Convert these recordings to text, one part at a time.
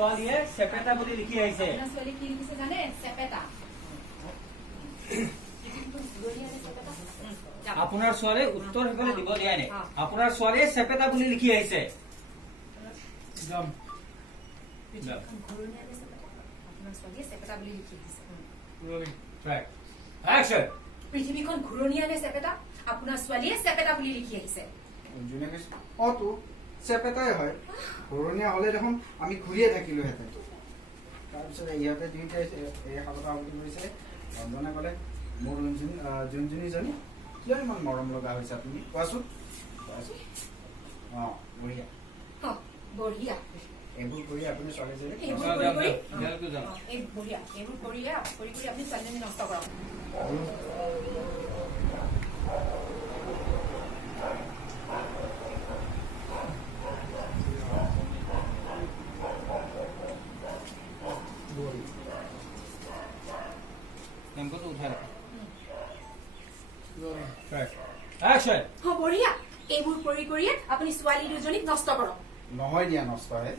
ছোৱালীয়ে চেপেটা বুলি লিখি আহিছে। আপোনাৰ ছোৱালী কি লিখিছে জানে? চেপেটা। আপোনাৰ ছোৱালীয়ে উত্তৰ সেইফালে দিব দিয়া নাই। আপোনাৰ ছোৱালীয়ে চেপেটা বুলি লিখি আহিছে। পৃথিৱীখন ঘূৰণীয়া নে চেপেটা? আপোনাৰ ছোৱালীয়ে চেপেটা বুলি লিখি আহিছে। তো চেপেটাই হয়, ঘূৰণীয়া হলে দেখোন আমি ঘূৰিয়ে থাকিলোহেঁতেন। তাৰপিছত ইহঁতে দুইটাই এই কথা বুলি কৈছে। ৰঞ্জনে ক'লে মোৰ যোনজনীজনী কিয় ইমান মৰম লগা হৈছে আপুনি কোৱাচোন। বঢ়িয়া বঢ়িয়া। এইবোৰ কৰি আপুনি ছোৱালীজনী এইবোৰ কৰিলে আপুনি ছোৱালীজনী নষ্ট কৰক। বঢ়িয়া। এইবোৰ কৰিয়ে আপুনি ছোৱালী দুজনীক নষ্ট কৰক। নহয় দিয়া নষ্ট হে,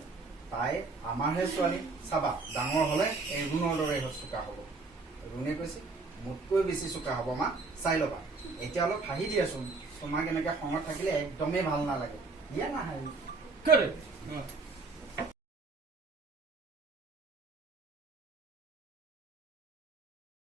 তাই আমাৰহে ছোৱালী। চাবা ডাঙৰ হলে এই ৰুণৰ দৰে চোকা হব। ৰুণে কৈছে মোতকৈ বেছি চোকা হব মা, চাই ল'বা। এতিয়া অলপ হাঁহি দিয়াচোন, তোমাক এনেকে খঙত থাকিলে একদমেই ভাল নালাগে। দিয়া নাহাঁহি।